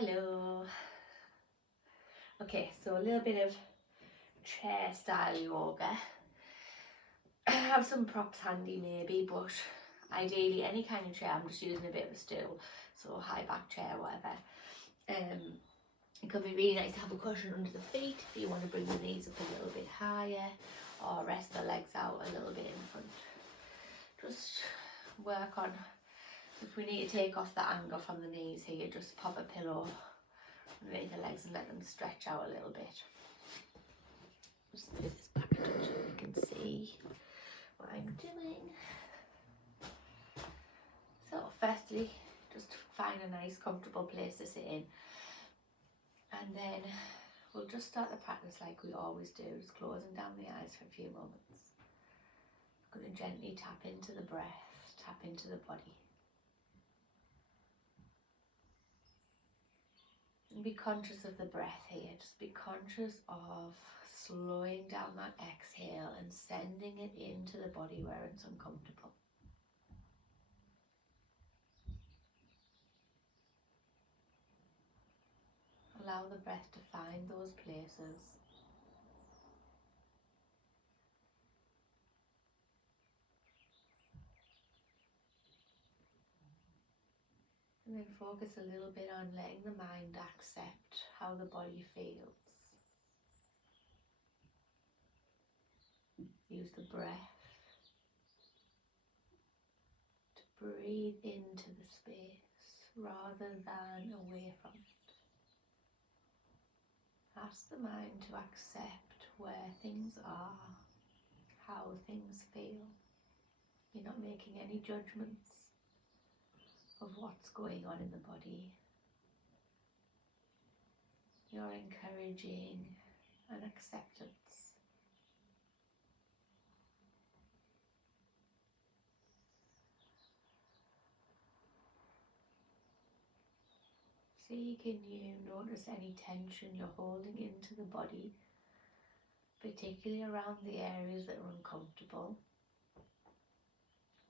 Hello. Okay, so a little bit of chair style yoga. I have some props handy maybe, but ideally any kind of chair. I'm just using a bit of a stool, so high back chair, whatever. It could be really nice to have a cushion under the feet if you want to bring the knees up a little bit higher, or rest the legs out a little bit in front. Just work on, if we need to take off the angle from the knees here, just pop a pillow underneath the legs and let them stretch out a little bit. Just move this back a touch so you can see what I'm doing. So firstly, just find a nice comfortable place to sit in, and then we'll just start the practice like we always do, just closing down the eyes for a few moments. I'm going to gently tap into the breath, tap into the body. And be conscious of the breath here. Just be conscious of slowing down that exhale and sending it into the body where it's uncomfortable. Allow the breath to find those places. And then focus a little bit on letting the mind accept how the body feels. Use the breath to breathe into the space rather than away from it. Ask the mind to accept where things are, how things feel. You're not making any judgments of what's going on in the body. You're encouraging an acceptance. See, can you notice any tension you're holding into the body, particularly around the areas that are uncomfortable?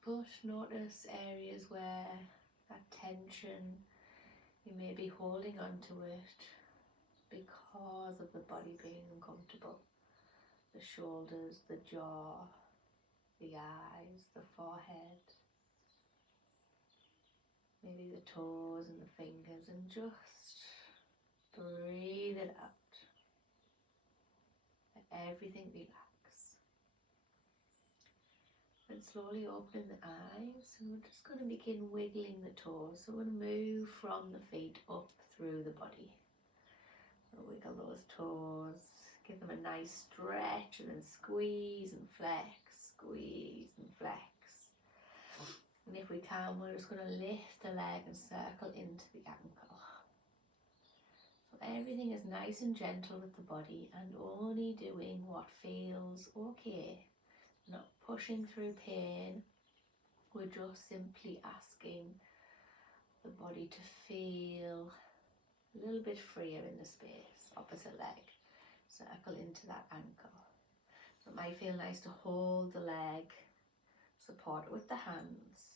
But notice areas where that tension, you may be holding on to it because of the body being uncomfortable. The shoulders, the jaw, the eyes, the forehead, maybe the toes and the fingers, and just breathe it out. Let everything relax. And slowly opening the eyes, and we're just going to begin wiggling the toes. So we're going to move from the feet up through the body. So wiggle those toes, give them a nice stretch, and then squeeze and flex, squeeze and flex. And if we can, we're just going to lift the leg and circle into the ankle. So everything is nice and gentle with the body and only doing what feels okay. Not pushing through pain. We're just simply asking the body to feel a little bit freer in the space. Opposite leg. Circle into that ankle. So it might feel nice to hold the leg, support it with the hands.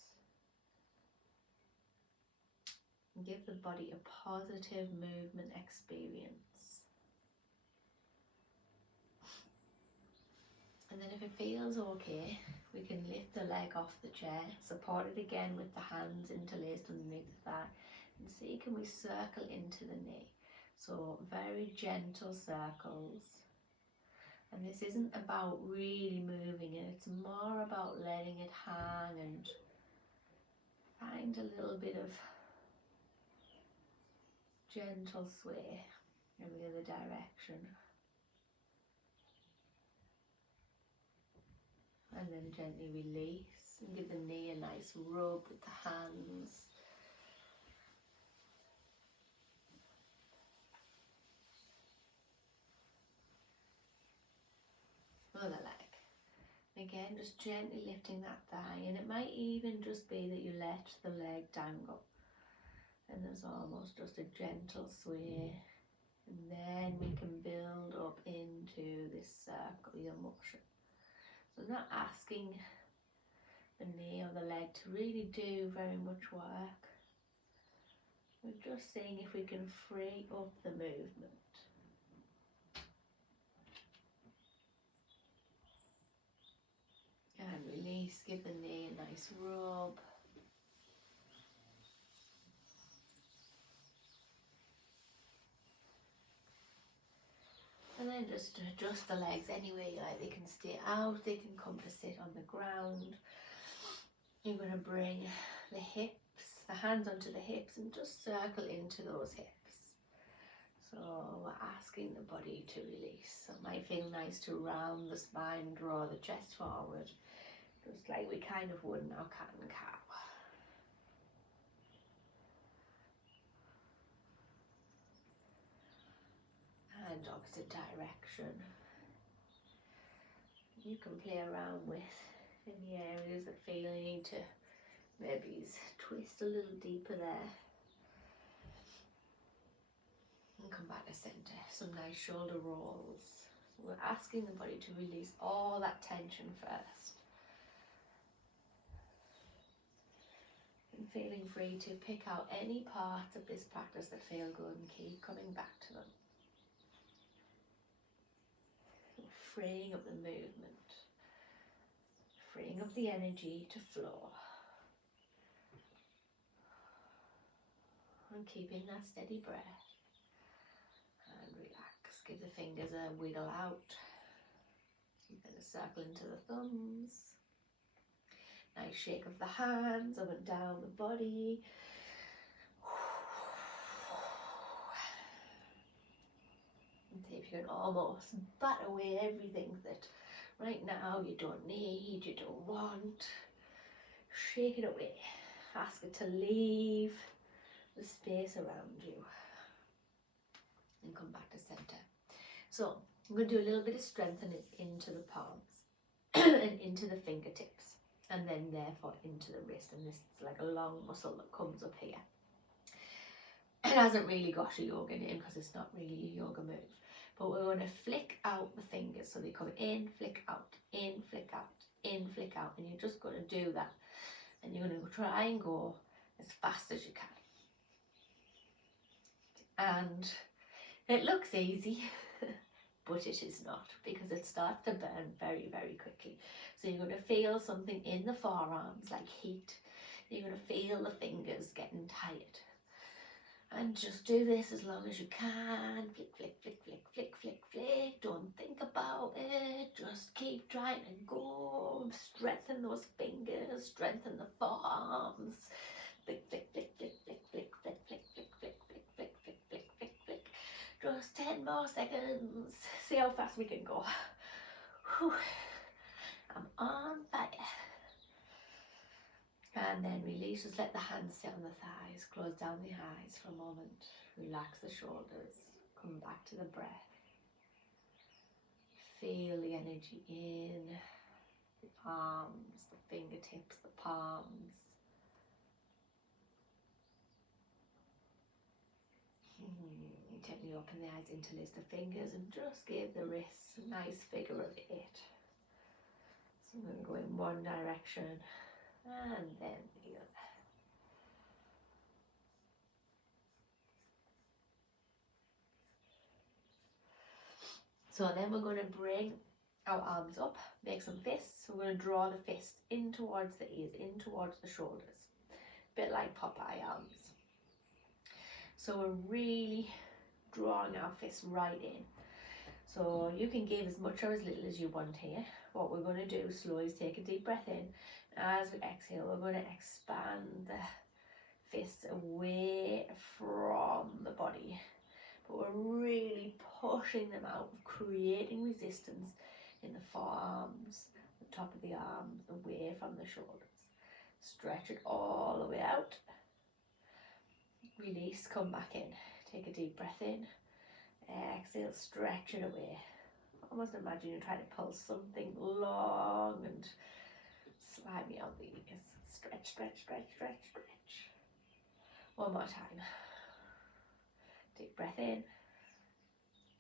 And give the body a positive movement experience. And then if it feels okay, we can lift the leg off the chair, support it again with the hands interlaced underneath the thigh, and see, can we circle into the knee? So very gentle circles. And this isn't about really moving it, it's more about letting it hang and find a little bit of gentle sway in the other direction. And then gently release and give the knee a nice rub with the hands. Other leg. Again, just gently lifting that thigh, and it might even just be that you let the leg dangle. And there's almost just a gentle sway. And then we can build up into this circular motion. So not asking the knee or the leg to really do very much work. We're just seeing if we can free up the movement. And release, give the knee a nice rub. And then just adjust the legs anyway, like they can stay out, they can come to sit on the ground. You're going to bring the hips, the hands onto the hips, and just circle into those hips. So we're asking the body to release. So it might feel nice to round the spine, draw the chest forward, just like we kind of would in our cat and cow. And opposite direction. You can play around with any areas that feel you need to maybe twist a little deeper there. And come back to center. Some nice shoulder rolls. So we're asking the body to release all that tension first. And feeling free to pick out any parts of this practice that feel good and keep coming back to them. Freeing up the movement, freeing up the energy to flow, and keeping that steady breath. And relax, give the fingers a wiggle out, keep it a circle into the thumbs. Nice shake of the hands up and down the body. And see if you can almost bat away everything that right now you don't need, you don't want. Shake it away. Ask it to leave the space around you. And come back to center. So I'm going to do a little bit of strengthening into the palms and into the fingertips. And then therefore into the wrist. And this is like a long muscle that comes up here. It hasn't really got a yoga name because it's not really a yoga move. But we're going to flick out the fingers. So they come in, flick out, in, flick out, in, flick out. And you're just going to do that. And you're going to try and go as fast as you can. And it looks easy, but it is not, because it starts to burn very, very quickly. So you're going to feel something in the forearms, like heat. You're going to feel the fingers getting tired. And just do this as long as you can. Flick, flick, flick, flick, flick, flick, flick. Don't think about it. Just keep trying to go. Strengthen those fingers. Strengthen the forearms. Flick, flick, flick, flick, flick, flick, flick, flick, flick, flick, flick, flick, flick, flick, flick, flick. Just 10 more seconds. See how fast we can go. Whew. I'm on fire. And then release, just let the hands sit on the thighs, close down the eyes for a moment, relax the shoulders, come back to the breath. Feel the energy in the arms, the fingertips, the palms. Gently open the eyes, interlace the fingers and just give the wrists a nice figure of 8. So I'm going to go in one direction and then the other. So then we're going to bring our arms up, make some fists. So we're going to draw the fists in towards the ears, in towards the shoulders. A bit like Popeye arms. So we're really drawing our fists right in. So you can give as much or as little as you want here. What we're going to do slowly is take a deep breath in. As we exhale, we're going to expand the fists away from the body. But we're really pushing them out, creating resistance in the forearms, the top of the arms, away from the shoulders. Stretch it all the way out. Release, come back in. Take a deep breath in. Exhale, stretch it away. Almost imagine you're trying to pull something long and slimy on the ears. Stretch, stretch, stretch, stretch, stretch. One more time. Deep breath in.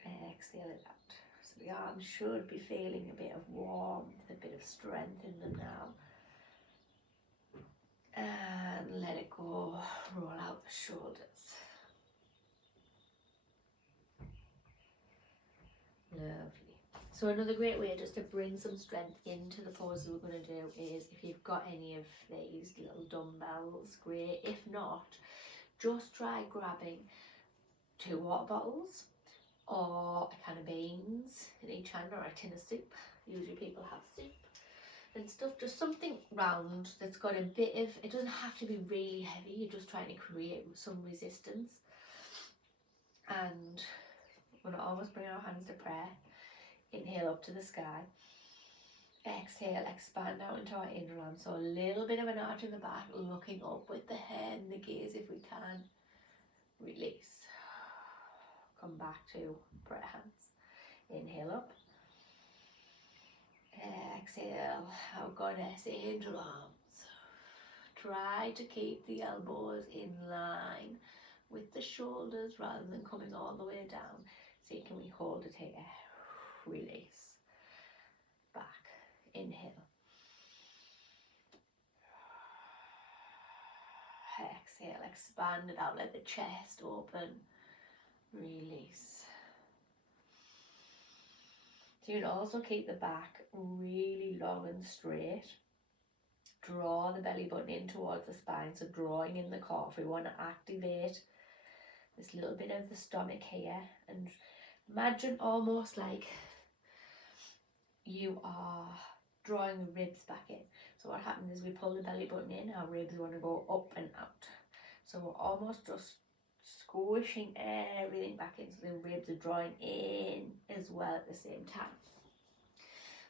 Exhale it out. So the arms should be feeling a bit of warmth, a bit of strength in them now. And let it go. Roll out the shoulders. Lovely. So another great way just to bring some strength into the poses we're going to do is, if you've got any of these little dumbbells, great. If not, just try grabbing 2 water bottles or a can of beans in each hand, or a tin of soup. Usually people have soup and stuff, just something round that's got a bit of, it doesn't have to be really heavy, you're just trying to create some resistance. And we're going to almost bring our hands to prayer. Inhale up to the sky. Exhale, expand out into our inner arm. So a little bit of an arch in the back, looking up with the head and the gaze if we can. Release. Come back to prayer hands. Inhale up. Exhale, our goddess angel arms. Try to keep the elbows in line with the shoulders rather than coming all the way down. See, can we hold it here? Release. Back. Inhale. Exhale, expand it out, let the chest open. Release. So you can also keep the back really long and straight. Draw the belly button in towards the spine, so drawing in the core. If we want to activate this little bit of the stomach here, and imagine almost like you are drawing the ribs back in. So what happens is we pull the belly button in, our ribs want to go up and out. So we're almost just squishing everything back in, so the ribs are drawing in as well at the same time.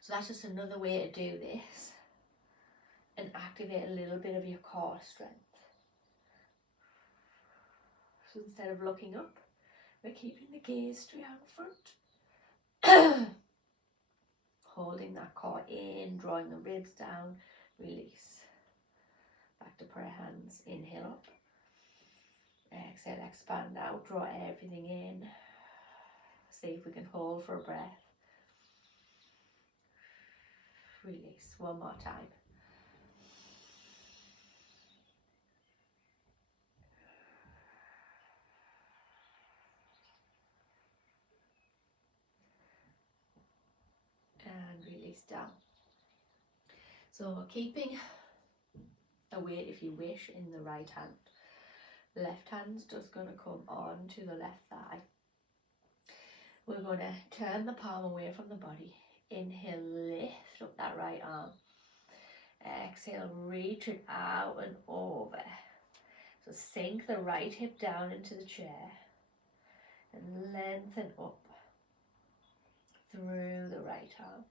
So that's just another way to do this and activate a little bit of your core strength. So instead of looking up, we're keeping the gaze straight out front. Holding that core in, drawing the ribs down, release. Back to prayer hands, inhale up. Exhale, expand out, draw everything in. See if we can hold for a breath. Release, one more time. And release down. So we're keeping a weight, if you wish, in the right hand. Left hand's just going to come on to the left thigh. We're going to turn the palm away from the body. Inhale, lift up that right arm. Exhale, reach it out and over. So sink the right hip down into the chair and lengthen up through the right arm.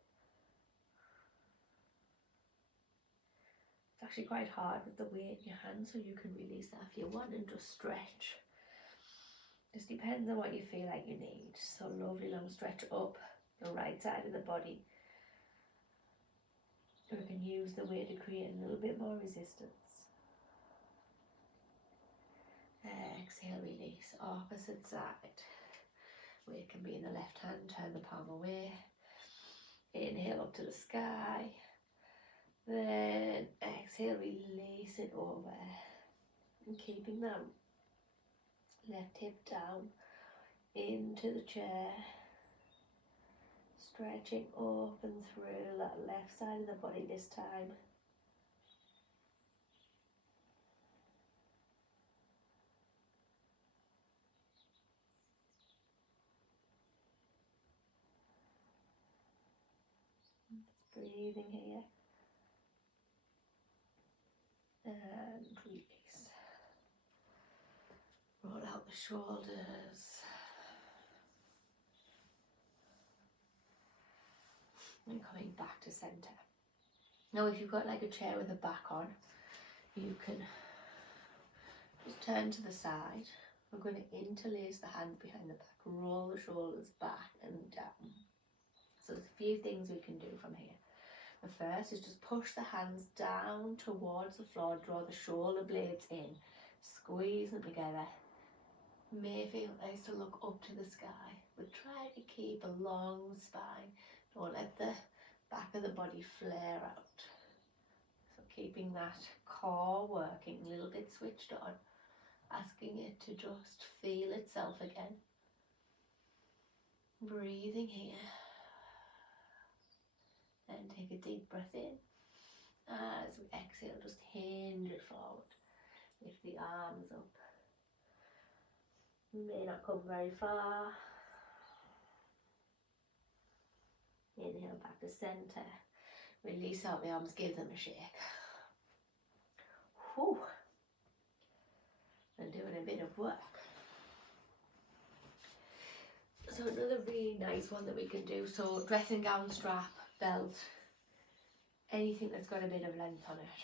It's actually quite hard with the weight in your hand, so you can release that if you want and just stretch. Just depends on what you feel like you need. So lovely long stretch up the right side of the body. So we can use the weight to create a little bit more resistance. Exhale, release, opposite side. Weight can be in the left hand, turn the palm away. Inhale up to the sky. Then exhale, release it over. And keeping that left hip down into the chair. Stretching up and through that left side of the body this time. Breathing here. And release. Roll out the shoulders. And coming back to center. Now if you've got like a chair with a back on, you can just turn to the side. We're going to interlace the hands behind the back, roll the shoulders back and down. So there's a few things we can do from here. The first is just push the hands down towards the floor, draw the shoulder blades in, squeeze them together. May feel nice to look up to the sky, but try to keep a long spine. Don't let the back of the body flare out. So keeping that core working, a little bit switched on, asking it to just feel itself again. Breathing here. Then take a deep breath in. As we exhale, just hinge it forward. Lift the arms up. You may not come very far. Inhale back to centre. Release out the arms, give them a shake. Whew. And doing a bit of work. So another really nice one that we can do, so dressing gown, strap, belt, anything that's got a bit of length on it.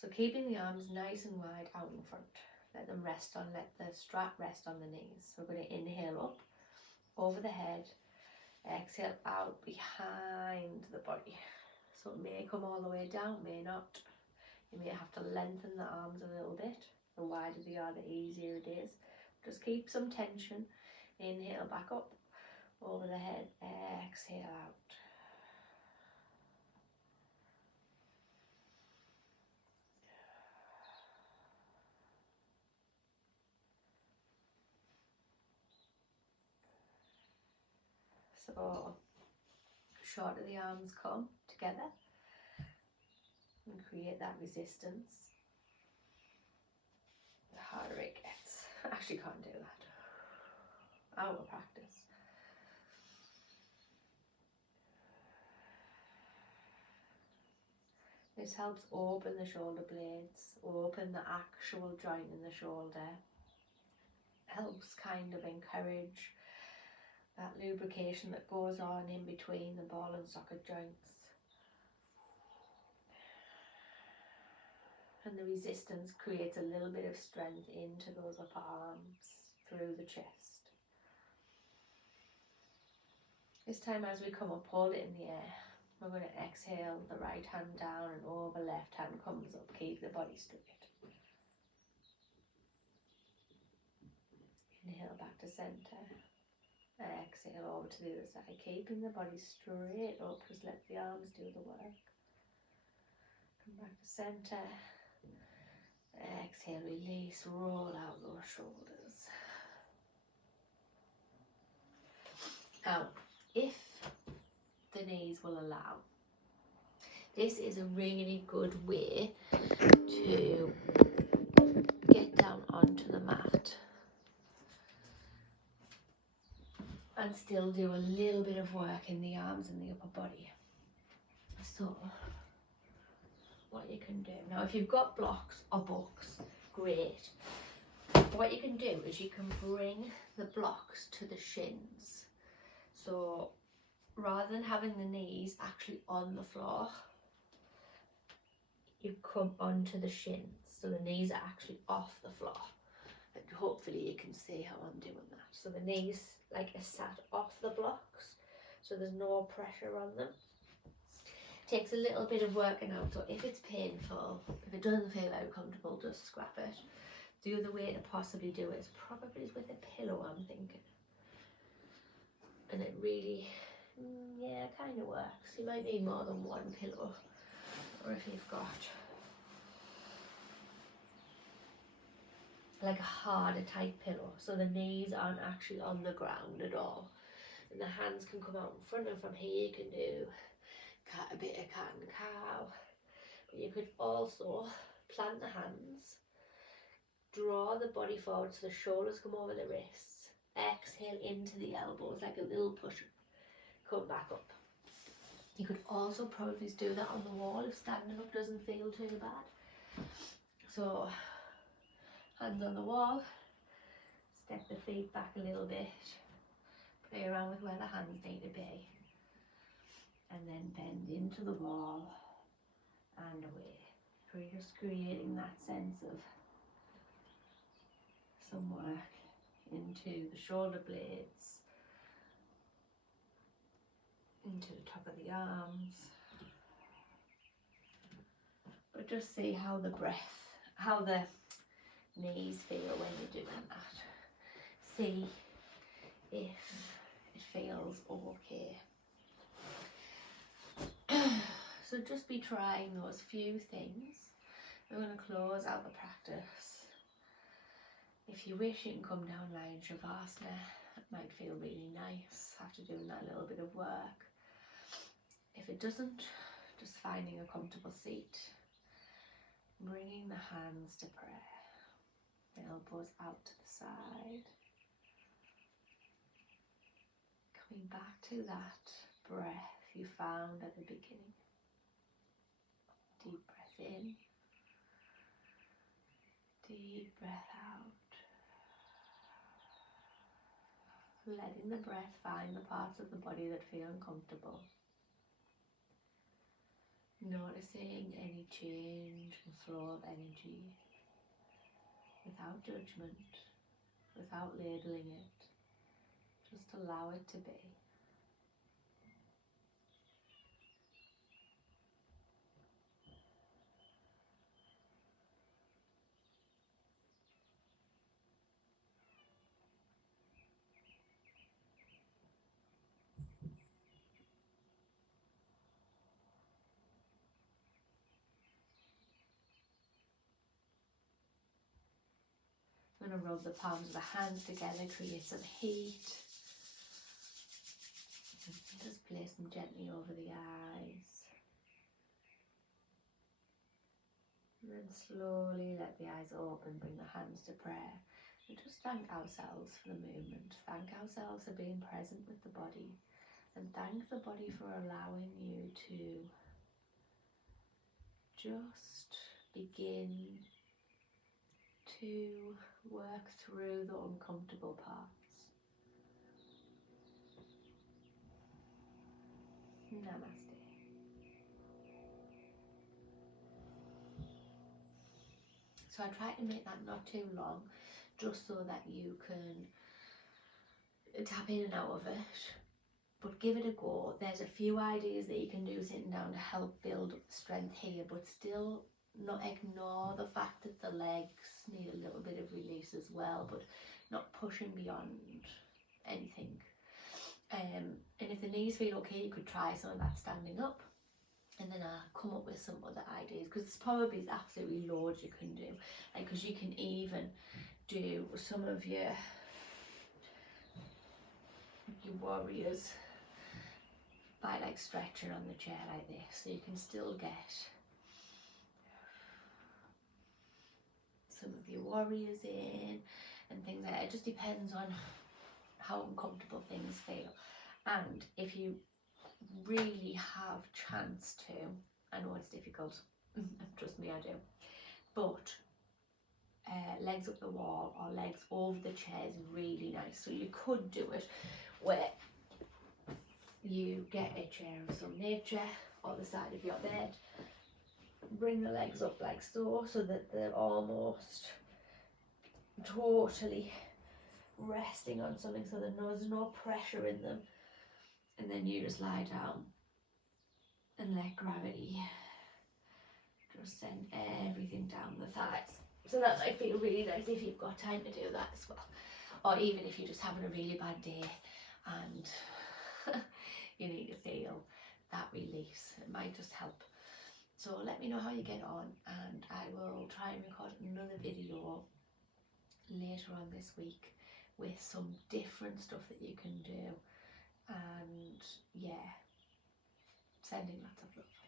So keeping the arms nice and wide out in front. Let the strap rest on the knees. So we're going to inhale up, over the head, exhale out behind the body. So it may come all the way down, may not. You may have to lengthen the arms a little bit. The wider they are, the easier it is. Just keep some tension. Inhale back up, over the head, exhale out. So, shorter the arms come together and create that resistance, the harder it gets. I actually can't do that. Out of practice. This helps open the shoulder blades, open the actual joint in the shoulder. Helps kind of encourage that lubrication that goes on in between the ball and socket joints. And the resistance creates a little bit of strength into those upper arms, through the chest. This time as we come up, hold it in the air. We're going to exhale, the right hand down and over, left hand comes up. Keep the body straight. Inhale back to centre. Exhale over to the other side. Keeping the body straight up, just let the arms do the work. Come back to centre. Exhale, release, roll out those shoulders. Now, if the knees will allow, this is a really good way to get down onto the mat and still do a little bit of work in the arms and the upper body. So, what you can do, now if you've got blocks or books, great. What you can do is you can bring the blocks to the shins. So, rather than having the knees actually on the floor, you come onto the shins, so the knees are actually off the floor. And hopefully you can see how I'm doing that. So the knees like are sat off the blocks, so there's no pressure on them. Takes a little bit of working out, so if it's painful, if it doesn't feel very comfortable, just scrap it. The other way to possibly do it is probably with a pillow, I'm thinking. And it really, yeah, kind of works. You might need more than one pillow, or if you've got like a harder type pillow, so the knees aren't actually on the ground at all, and the hands can come out in front, and from here you can do a bit of cat and cow. But you could also plant the hands, draw the body forward so the shoulders come over the wrists, exhale into the elbows like a little push-up, come back up. You could also probably do that on the wall if standing up doesn't feel too bad. So hands on the wall, step the feet back a little bit, play around with where the hands need to be, and then bend into the wall and away. We're just creating that sense of some work into the shoulder blades, into the top of the arms. But just see how the breath, how the knees feel when you're doing that. See if it feels okay. So just be trying those few things. We're going to close out the practice If you wish, you can come down lying Shavasana. It might feel really nice after doing that little bit of work. If it doesn't, just finding a comfortable seat, bringing the hands to prayer, elbows out to the side, coming back to that breath you found at the beginning. Deep breath in, deep breath out. Letting the breath find the parts of the body that feel uncomfortable. Noticing any change and flow of energy without judgment, without labeling it. Just allow it to be. I'm going to rub the palms of the hands together, create some heat. Just place them gently over the eyes. And then slowly let the eyes open, bring the hands to prayer. And just thank ourselves for the movement. Thank ourselves for being present with the body. And thank the body for allowing you to just begin to work through the uncomfortable parts. Namaste. So I try to make that not too long, just so that you can tap in and out of it, but give it a go. There's a few ideas that you can do sitting down to help build up the strength here, but still not ignore the fact that the legs need a little bit of release as well, but not pushing beyond anything. And if the knees feel okay, you could try some of that standing up, and then I'll come up with some other ideas, because there's probably absolutely loads you can do. Like, because you can even do some of your warriors by like stretching on the chair like this, so you can still get some of your warriors in and things like that. It just depends on how uncomfortable things feel. And if you really have chance to, I know it's difficult, trust me I do, but legs up the wall or legs over the chair is really nice. So you could do it where you get a chair of some nature or the side of your bed, bring the legs up like so, so that they're almost totally resting on something, so that there's no pressure in them, and then you just lie down and let gravity just send everything down the thighs. So that might feel really nice if you've got time to do that as well, or even if you're just having a really bad day and you need to feel that release. It might just help. So let me know how you get on, and I will try and record another video later on this week with some different stuff that you can do. And yeah, sending lots of love.